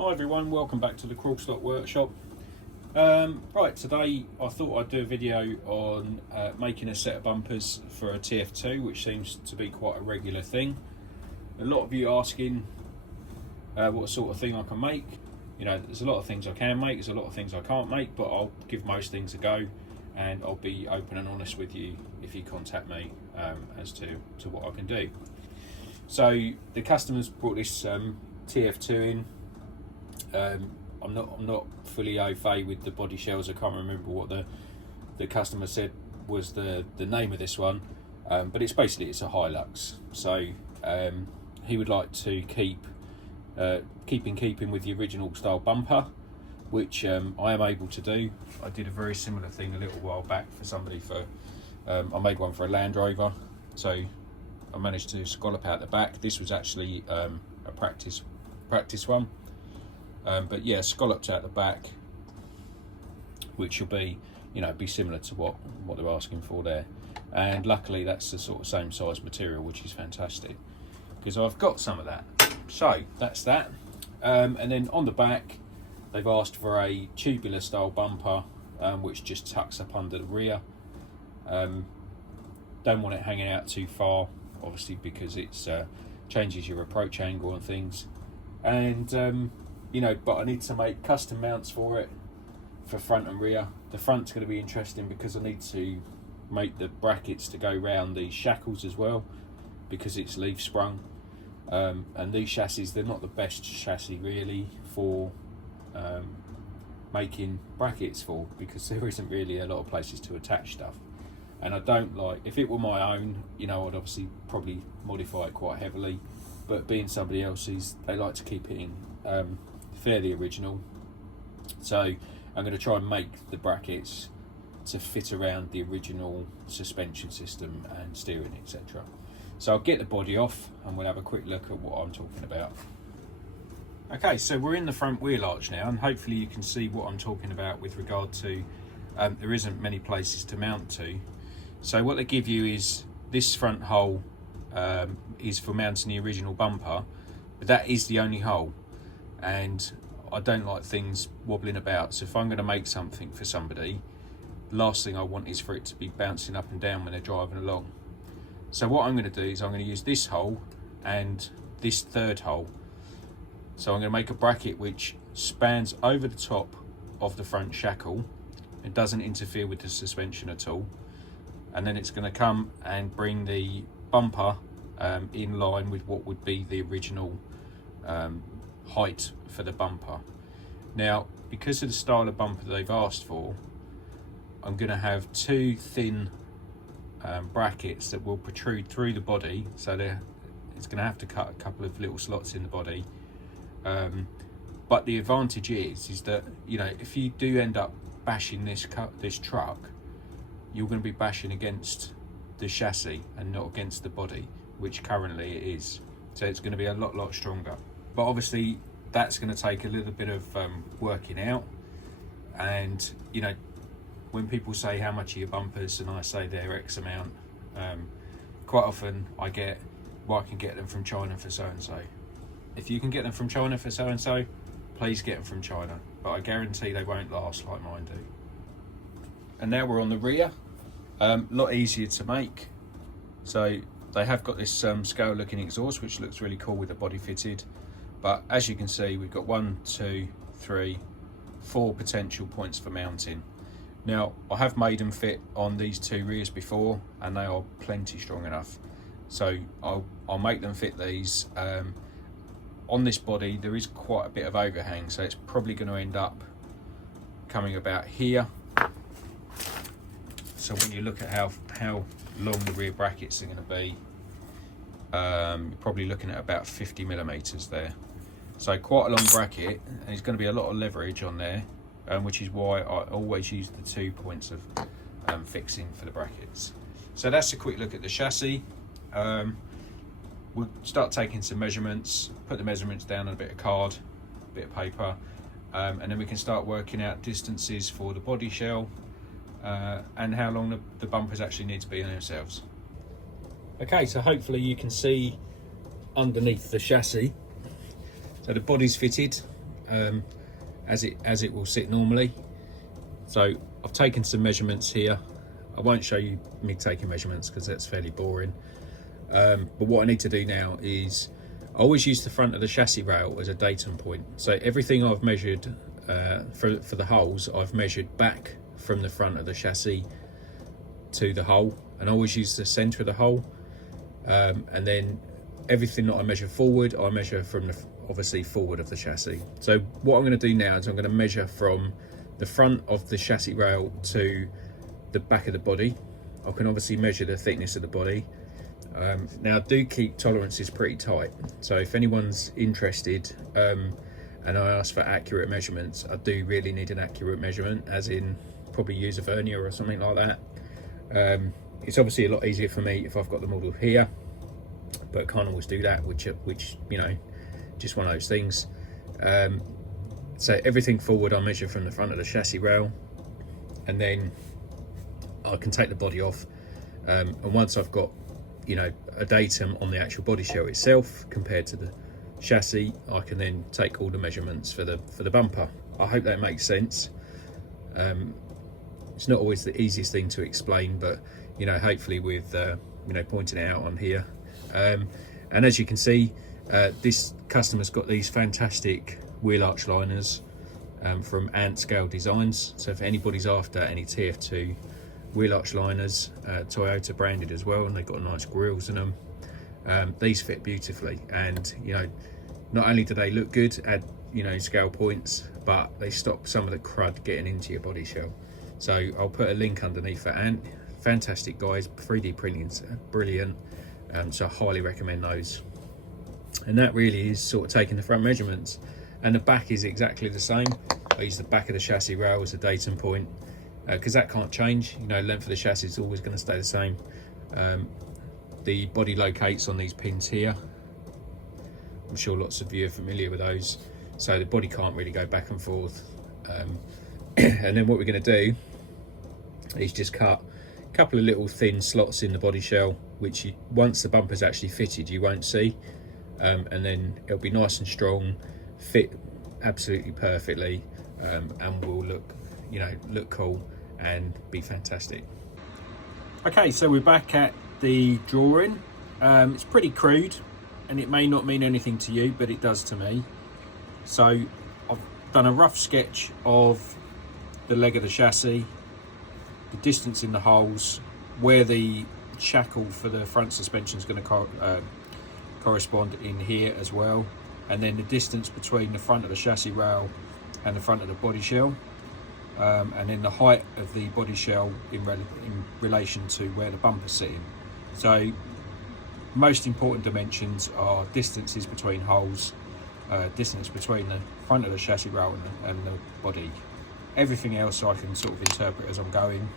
Hi everyone, welcome back to the Crawl Stock Workshop. Right, today I thought I'd do a video on making a set of bumpers for a TF2, which seems to be quite a regular thing. A lot of you asking what sort of thing I can make. You know, there's a lot of things I can make, there's a lot of things I can't make, but I'll give most things a go, and I'll be open and honest with you if you contact me as to what I can do. So the customers brought this TF2 in. I'm not fully au fait with the body shells. I can't remember what the customer said was the name of this one, but it's basically a Hilux. So he would like to keep in keeping with the original style bumper, which I am able to do. I did a very similar thing a little while back for somebody I made one for a Land Rover, so I managed to scallop out the back. This was actually a practice one. But yeah, scalloped out the back, which will be, be similar to what they're asking for there. And luckily that's the sort of same size material, which is fantastic, because I've got some of that. So that's that. And then on the back, they've asked for a tubular style bumper, which just tucks up under the rear. Don't want it hanging out too far, obviously, because it changes your approach angle and things. And but I need to make custom mounts for it, for front and rear. The front's going to be interesting because I need to make the brackets to go round the shackles as well, because it's leaf sprung. And these chassis, they're not the best chassis really for making brackets for, because there isn't really a lot of places to attach stuff. And I don't like, if it were my own, I'd obviously probably modify it quite heavily, but being somebody else's, they like to keep it in fairly original. So I'm going to try and make the brackets to fit around the original suspension system and steering, etc. So I'll get the body off and we'll have a quick look at what I'm talking about. Okay, so we're in the front wheel arch now, and hopefully you can see what I'm talking about with regard to there isn't many places to mount to. So what they give you is this front hole is for mounting the original bumper, but that is the only hole, and I don't like things wobbling about. So if I'm going to make something for somebody, the last thing I want is for it to be bouncing up and down when they're driving along. So what I'm going to do is I'm going to use this hole and this third hole. So I'm going to make a bracket which spans over the top of the front shackle. It doesn't interfere with the suspension at all, and then it's going to come and bring the bumper in line with what would be the original height for the bumper. Now, because of the style of bumper they've asked for, I'm going to have two thin brackets that will protrude through the body, so it's going to have to cut a couple of little slots in the body. But the advantage is that if you do end up bashing this truck, you're going to be bashing against the chassis and not against the body, which currently it is. So it's going to be a lot stronger. But obviously that's going to take a little bit of working out. And when people say how much are your bumpers, and I say they're X amount, quite often I get, well, I can get them from China for so and so. If you can get them from China for so and so, please get them from China, but I guarantee they won't last like mine do. And now we're on the rear. Lot easier to make. So they have got this scale looking exhaust, which looks really cool with the body fitted. But as you can see, we've got 1, 2, 3, 4 potential points for mounting. Now, I have made them fit on these two rears before, and they are plenty strong enough. So I'll make them fit these. On this body, there is quite a bit of overhang, so it's probably going to end up coming about here. So when you look at how long the rear brackets are going to be, you're probably looking at about 50 millimeters there. So quite a long bracket, and there's going to be a lot of leverage on there, which is why I always use the 2 points of fixing for the brackets. So that's a quick look at the chassis. We'll start taking some measurements, put the measurements down on a bit of card, a bit of paper, and then we can start working out distances for the body shell and how long the bumpers actually need to be in themselves. Okay, so hopefully you can see underneath the chassis. So the body's fitted, as it will sit normally. So I've taken some measurements here. I won't show you me taking measurements because that's fairly boring. But what I need to do now is I always use the front of the chassis rail as a datum point. So everything I've measured for the holes, I've measured back from the front of the chassis to the hole, and I always use the center of the hole. And then everything that I measure forward, I measure from the obviously forward of the chassis. So what I'm going to do now is I'm going to measure from the front of the chassis rail to the back of the body. I can obviously measure the thickness of the body. Now, do keep tolerances pretty tight. So if anyone's interested and I ask for accurate measurements, I do really need an accurate measurement, as in probably use a vernier or something like that. It's obviously a lot easier for me if I've got the model here, but I can't always do that, which you know, just one of those things. So everything forward I measure from the front of the chassis rail, and then I can take the body off, and once I've got, you know, a datum on the actual body shell itself compared to the chassis, I can then take all the measurements for the bumper. I hope that makes sense. It's not always the easiest thing to explain, but you know, hopefully with you know, pointing it out on here. And as you can see, this customer's got these fantastic wheel arch liners from Ant Scale Designs. So if anybody's after any TF2 wheel arch liners, Toyota branded as well, and they've got nice grills in them. These fit beautifully, and you know, not only do they look good, add, you know, scale points, but they stop some of the crud getting into your body shell. So I'll put a link underneath for Ant. Fantastic guys, 3D printing's brilliant. So I highly recommend those. And that really is sort of taking the front measurements, and the back is exactly the same. I use the back of the chassis rail as a datum point, because that can't change. You know, length of the chassis is always going to stay the same. The body locates on these pins here. I'm sure lots of you are familiar with those. So the body can't really go back and forth. And then what we're going to do is just cut a couple of little thin slots in the body shell, which you, once the bumper's actually fitted, you won't see. And then it'll be nice and strong, fit absolutely perfectly, and will look, you know, look cool and be fantastic. Okay, so we're back at the drawing. It's pretty crude, and it may not mean anything to you, but it does to me. So I've done a rough sketch of the leg of the chassis, the distance in the holes, where the shackle for the front suspension is going to correspond in here as well, and then the distance between the front of the chassis rail and the front of the body shell, and then the height of the body shell in relation to where the bumper's sitting. So most important dimensions are distances between holes, distance between the front of the chassis rail and the body. Everything else I can sort of interpret as I'm going.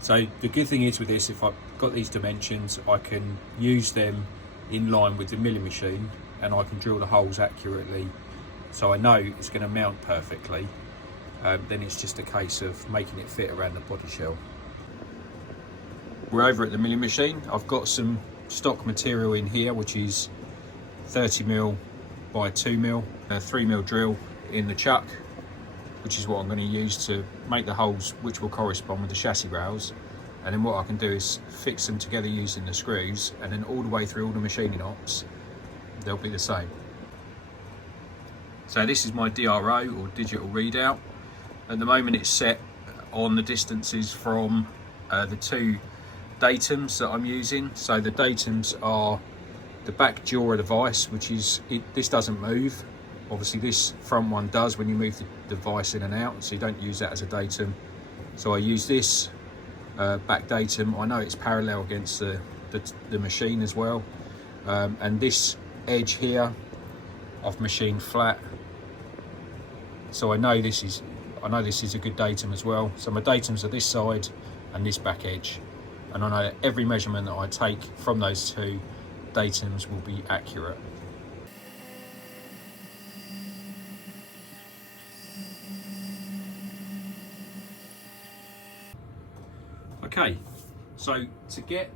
So the good thing is with this, if I've got these dimensions, I can use them in line with the milling machine, and I can drill the holes accurately, so I know it's going to mount perfectly. Then it's just a case of making it fit around the body shell. We're over at the milling machine. I've got some stock material in here, which is 30mm by 2mm, a 3mm drill in the chuck, which is what I'm going to use to make the holes which will correspond with the chassis rails. And then what I can do is fix them together using the screws, and then all the way through all the machining ops, they'll be the same. So this is my DRO, or digital readout. At the moment it's set on the distances from the two datums that I'm using. So the datums are the back jaw of the vise, which is, this doesn't move. Obviously this front one does when you move the vise in and out, so you don't use that as a datum. So I use this back datum. I know it's parallel against the machine as well. And this edge here I've machined flat. So I know this is a good datum as well. So my datums are this side and this back edge. And I know that every measurement that I take from those two datums will be accurate. Okay, so to get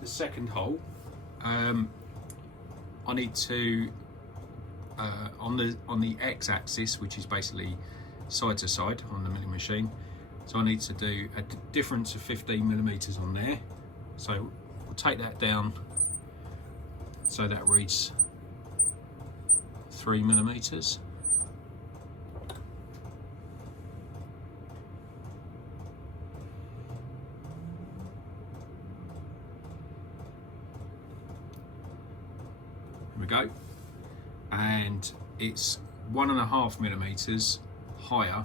the second hole, I need to on the x-axis, which is basically side to side on the milling machine. So I need to do a difference of 15mm on there. So we'll take that down so that reads 3mm. There we go. And it's 1.5mm higher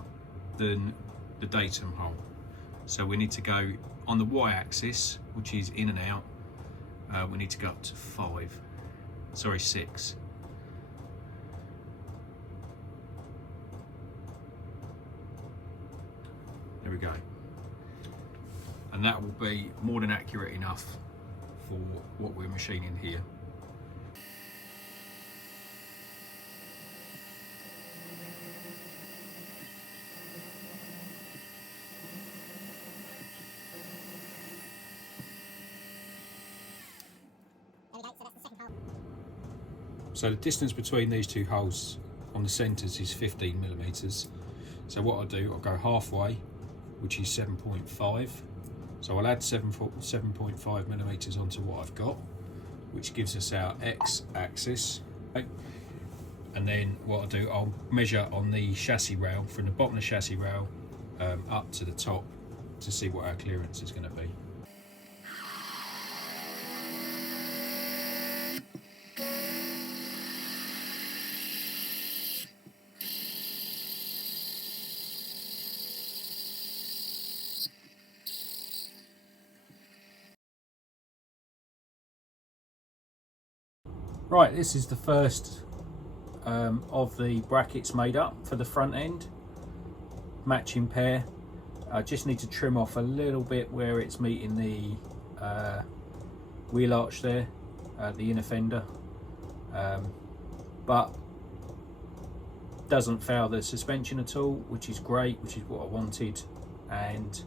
than the datum hole. So we need to go on the y-axis, which is in and out, we need to go up to 6. There we go. And that will be more than accurate enough for what we're machining here. So the distance between these two holes on the centres is 15mm. So what I'll do, I'll go halfway, which is 7.5. So I'll add 7.5mm onto what I've got, which gives us our x-axis. Okay. And then what I'll do, I'll measure on the chassis rail, from the bottom of the chassis rail up to the top, to see what our clearance is going to be. Right, this is the first of the brackets made up for the front end, matching pair. I just need to trim off a little bit where it's meeting the wheel arch there, the inner fender, but doesn't foul the suspension at all, which is great, which is what I wanted, and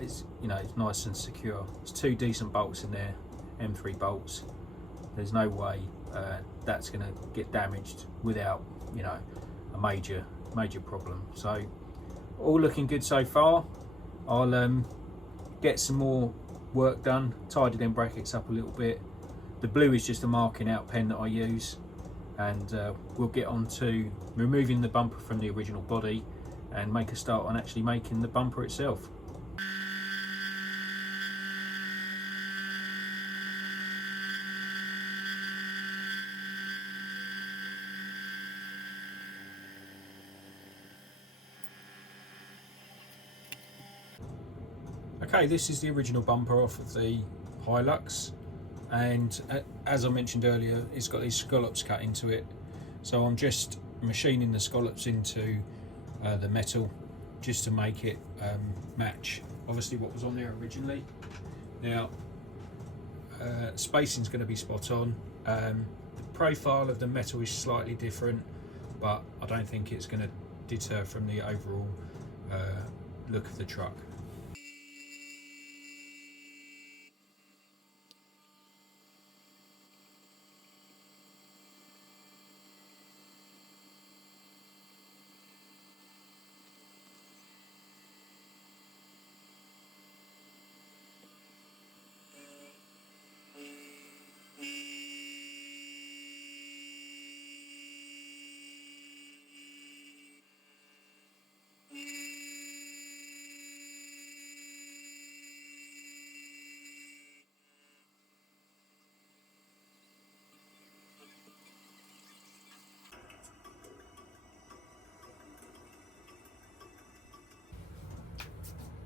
it's, you know, it's nice and secure. There's 2 decent bolts in there, M3 bolts. There's no way that's going to get damaged without, you know, a major problem. So all looking good so far. I'll get some more work done, tidy them brackets up a little bit. The blue is just a marking out pen that I use, and we'll get on to removing the bumper from the original body and make a start on actually making the bumper itself. Okay, this is the original bumper off of the Hilux, and as I mentioned earlier, it's got these scallops cut into it. So I'm just machining the scallops into the metal just to make it match obviously what was on there originally. Now spacing is going to be spot on. The profile of the metal is slightly different, but I don't think it's going to deter from the overall look of the truck.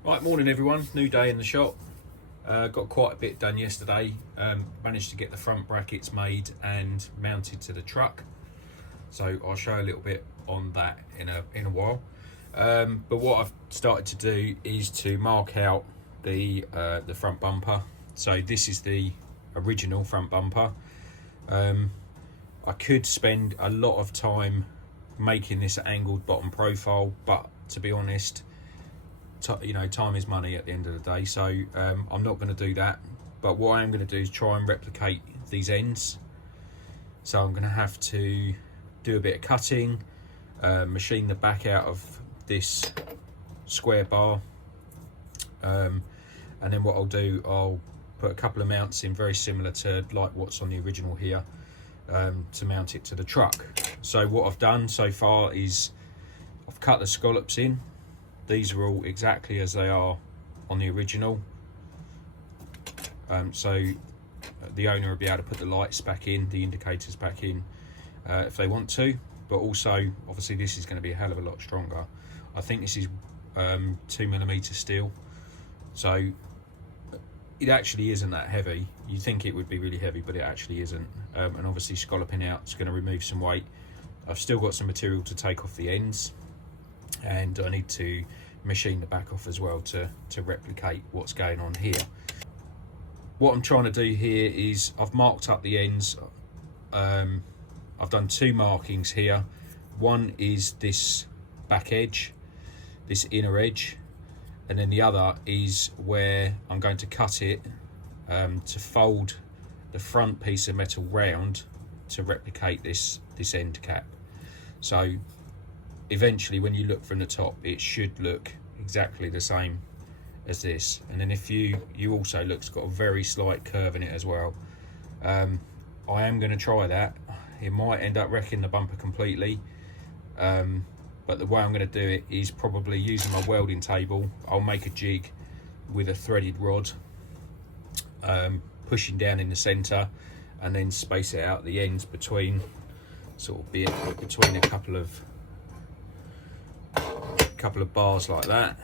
Right, morning everyone, new day in the shop. Got quite a bit done yesterday. Managed to get the front brackets made and mounted to the truck. So I'll show a little bit on that in a while. But what I've started to do is to mark out the front bumper. So this is the original front bumper. I could spend a lot of time making this angled bottom profile, but to be honest, you know, time is money at the end of the day, so I'm not going to do that. But what I am going to do is try and replicate these ends. So I'm going to have to do a bit of cutting, machine the back out of this square bar, and then what I'll do, I'll put a couple of mounts in very similar to like what's on the original here, to mount it to the truck. So what I've done so far is I've cut the scallops in. These are all exactly as they are on the original, so the owner will be able to put the lights back in, the indicators back in, if they want to. But also obviously this is going to be a hell of a lot stronger. I think this is 2mm steel, so it actually isn't that heavy. You think it would be really heavy, but it actually isn't. And obviously scalloping out is going to remove some weight. I've still got some material to take off the ends, and I need to machine the back off as well to replicate what's going on here. What I'm trying to do here is I've marked up the ends. I've done 2 markings here. One is this back edge, this inner edge, and then the other is where I'm going to cut it to fold the front piece of metal round to replicate this end cap. So eventually when you look from the top, it should look exactly the same as this. And then if you also look, it's got a very slight curve in it as well. I am going to try that. It might end up wrecking the bumper completely, but the way I'm going to do it is probably using my welding table. I'll make a jig with a threaded rod, pushing down in the center, and then space it out the ends between, sort of between a couple of bars like that,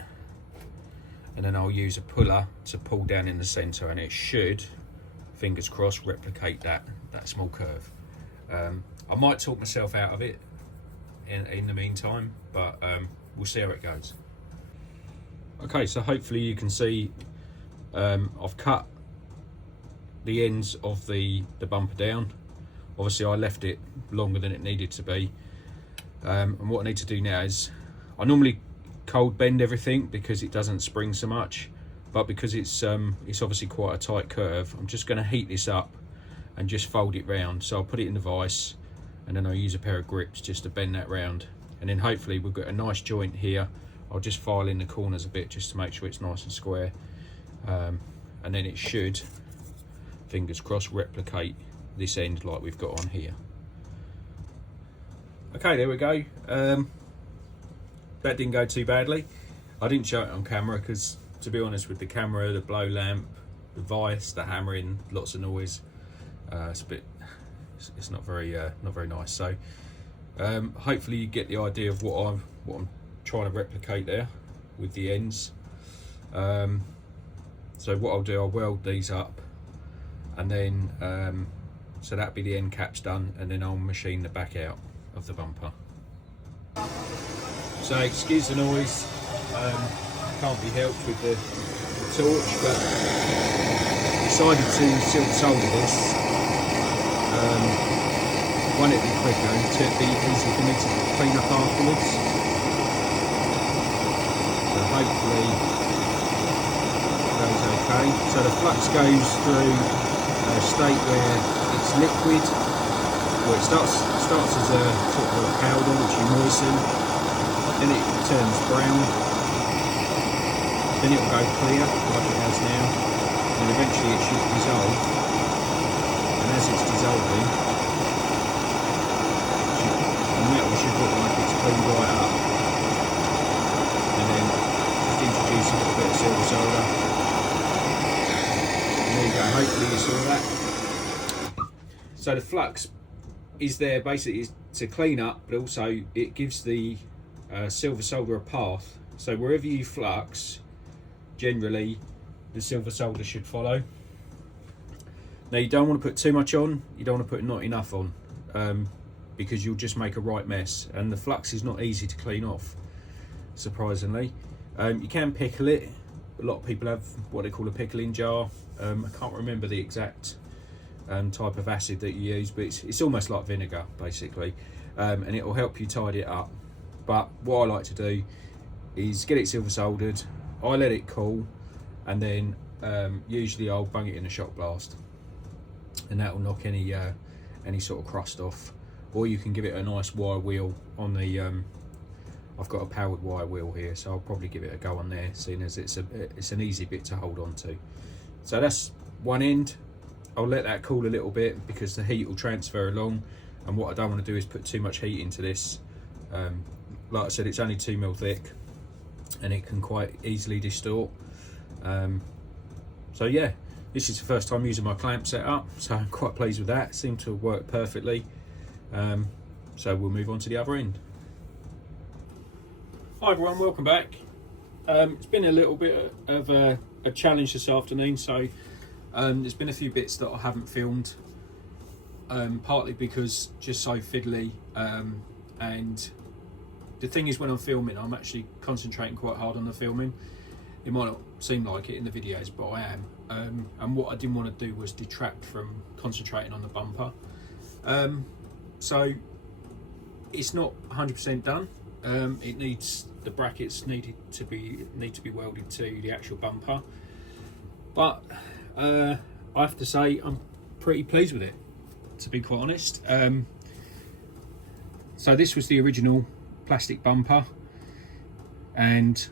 and then I'll use a puller to pull down in the center, and it should, fingers crossed, replicate that small curve. I might talk myself out of it in the meantime, but we'll see how it goes. Okay, so hopefully you can see I've cut the ends of the bumper down. Obviously I left it longer than it needed to be, and what I need to do now is, I normally cold bend everything because it doesn't spring so much, but because it's obviously quite a tight curve, I'm just going to heat this up and just fold it round. So I'll put it in the vise, and then I'll use a pair of grips just to bend that round, and then hopefully we've got a nice joint here. I'll just file in the corners a bit just to make sure it's nice and square, and then it should, fingers crossed, replicate this end like we've got on here. Okay, there we go. That didn't go too badly. I didn't show it on camera because, to be honest, with the camera, the blow lamp, the vise, the hammering, lots of noise, it's not very nice. So hopefully you get the idea of what I'm trying to replicate there with the ends. So what I'll do, I'll weld these up, and then so that'll be the end caps done, and then I'll machine the back out of the bumper. So excuse the noise, can't be helped with the torch, but decided to silver solder this. One, it'd be quicker, and two, it'd be easy for me to clean up afterwards. So hopefully that goes okay. So the flux goes through a state where it's liquid, or it starts as a sort of a powder which you moisten. Then it turns brown, then it will go clear like it has now, and eventually it should dissolve, and as it's dissolving, the metal should look like it's cleaned right up, and then just introduce a little bit of silver solder, and there you go, hopefully you saw that. So the flux is there basically to clean up, but also it gives the silver solder a path, so wherever you flux, generally the silver solder should follow. Now you don't want to put too much on, you don't want to put not enough on, because you'll just make a right mess, and the flux is not easy to clean off, surprisingly. You can pickle it. A lot of people have what they call a pickling jar. I can't remember the exact type of acid that you use, but it's almost like vinegar basically, and it will help you tidy it up. But what I like to do is get it silver soldered, I let it cool, and then usually I'll bung it in a shot blast, and that will knock any sort of crust off or you can give it a nice wire wheel on the I've got a powered wire wheel here, so I'll probably give it a go on there, seeing as it's an easy bit to hold on to. So that's one end. I'll let that cool a little bit because the heat will transfer along, and what I don't want to do is put too much heat into this. Like I said, it's only 2mm thick and it can quite easily distort. So yeah, this is the first time using my clamp setup, so I'm quite pleased with that. It seemed to have worked perfectly. So we'll move on to the other end. Hi everyone, welcome back. It's been a little bit of a challenge this afternoon, so there's been a few bits that I haven't filmed, partly because just so fiddly, and the thing is, when I'm filming, I'm actually concentrating quite hard on the filming. It might not seem like it in the videos, but I am, and what I didn't want to do was detract from concentrating on the bumper. So it's not 100% done. It needs, the brackets need to be welded to the actual bumper, but I have to say I'm pretty pleased with it, to be quite honest. So this was the original plastic bumper, and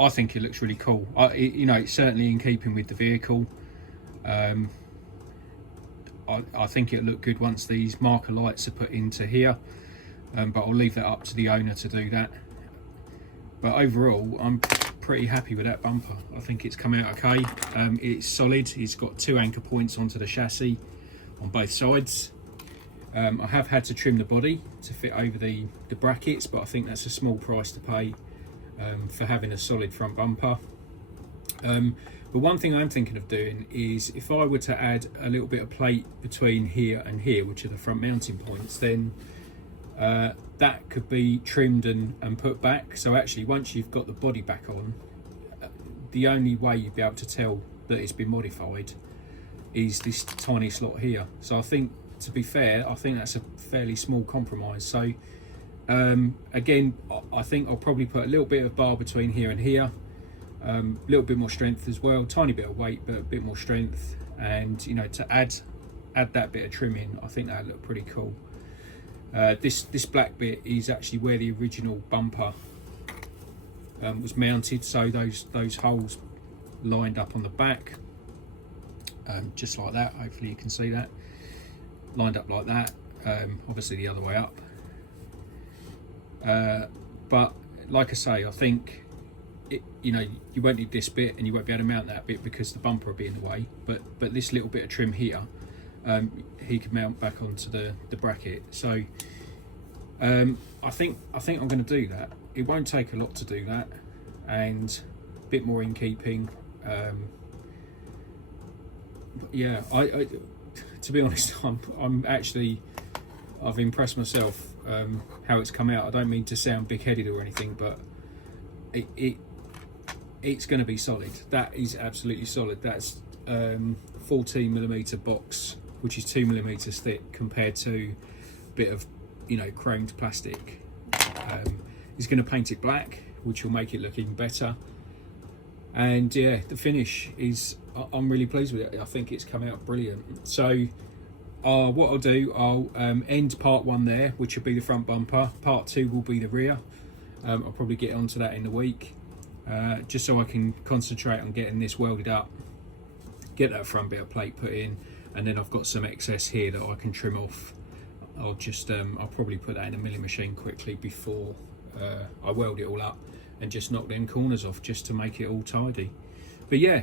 I think it looks really cool. You know, it's certainly in keeping with the vehicle. I think it'll look good once these marker lights are put into here. But I'll leave that up to the owner to do that. But overall, I'm pretty happy with that bumper. I think it's come out okay. It's solid. It's got 2 anchor points onto the chassis on both sides. I have had to trim the body to fit over the brackets, but I think that's a small price to pay for having a solid front bumper. But one thing I'm thinking of doing is, if I were to add a little bit of plate between here and here, which are the front mounting points, then that could be trimmed and put back. So actually, once you've got the body back on, the only way you'd be able to tell that it's been modified is this tiny slot here. So I think, to be fair, I think that's a fairly small compromise. So again, I think I'll probably put a little bit of bar between here and here, a little bit more strength as well, tiny bit of weight but a bit more strength, and you know, to add that bit of trim in, I think that'd look pretty cool. This black bit is actually where the original bumper was mounted, so those holes lined up on the back, just like that. Hopefully you can see that, lined up like that. Obviously the other way up, but like I say, I think you know, you won't need this bit and you won't be able to mount that bit because the bumper will be in the way, but this little bit of trim here, he can mount back onto the bracket. So I think I'm going to do that. It won't take a lot to do that, and a bit more in keeping. But yeah, I to be honest, I've impressed myself how it's come out. I don't mean to sound big-headed or anything, but it's going to be solid. That is absolutely solid. That's 14mm box, which is 2mm thick, compared to a bit of, you know, chromed plastic. He's going to paint it black, which will make it look even better. And yeah, the finish is, I'm really pleased with it. I think it's come out brilliant. So what I'll do, I'll end part 1 there, which will be the front bumper. Part 2 will be the rear. I'll probably get onto that in the week, just so I can concentrate on getting this welded up, get that front bit of plate put in, and then I've got some excess here that I can trim off. I'll just I'll probably put that in a milling machine quickly before I weld it all up, and just knock them corners off just to make it all tidy. But yeah,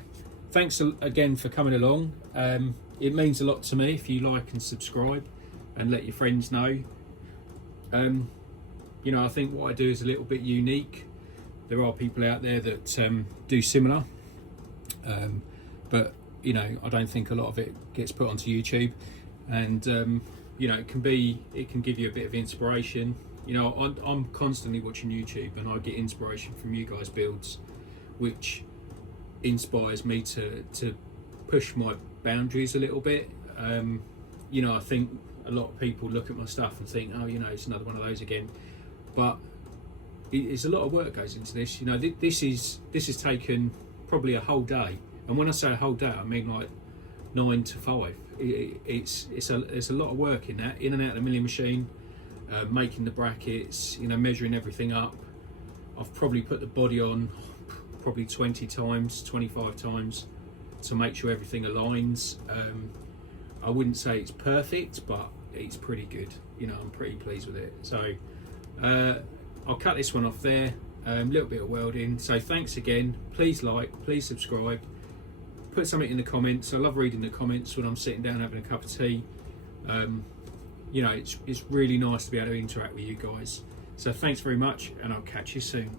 thanks again for coming along. It means a lot to me if you like and subscribe and let your friends know. You know, I think what I do is a little bit unique. There are people out there that do similar, but you know, I don't think a lot of it gets put onto YouTube, and you know, it can give you a bit of inspiration. You know, I'm constantly watching YouTube, and I get inspiration from you guys' builds, which inspires me to push my boundaries a little bit. You know, I think a lot of people look at my stuff and think, oh, you know, it's another one of those again. But it's a lot of work goes into this. You know, this is taken probably a whole day, and when I say a whole day, I mean like 9 to 5. it's a lot of work in that, in and out of the milling machine, making the brackets, you know, measuring everything up. I've probably put the body on probably 20 times, 25 times to make sure everything aligns. I wouldn't say it's perfect, but it's pretty good. You know, I'm pretty pleased with it. So I'll cut this one off there. A little bit of welding. So thanks again. Please like, please subscribe. Put something in the comments. I love reading the comments when I'm sitting down having a cup of tea. You know, it's really nice to be able to interact with you guys. So thanks very much, and I'll catch you soon.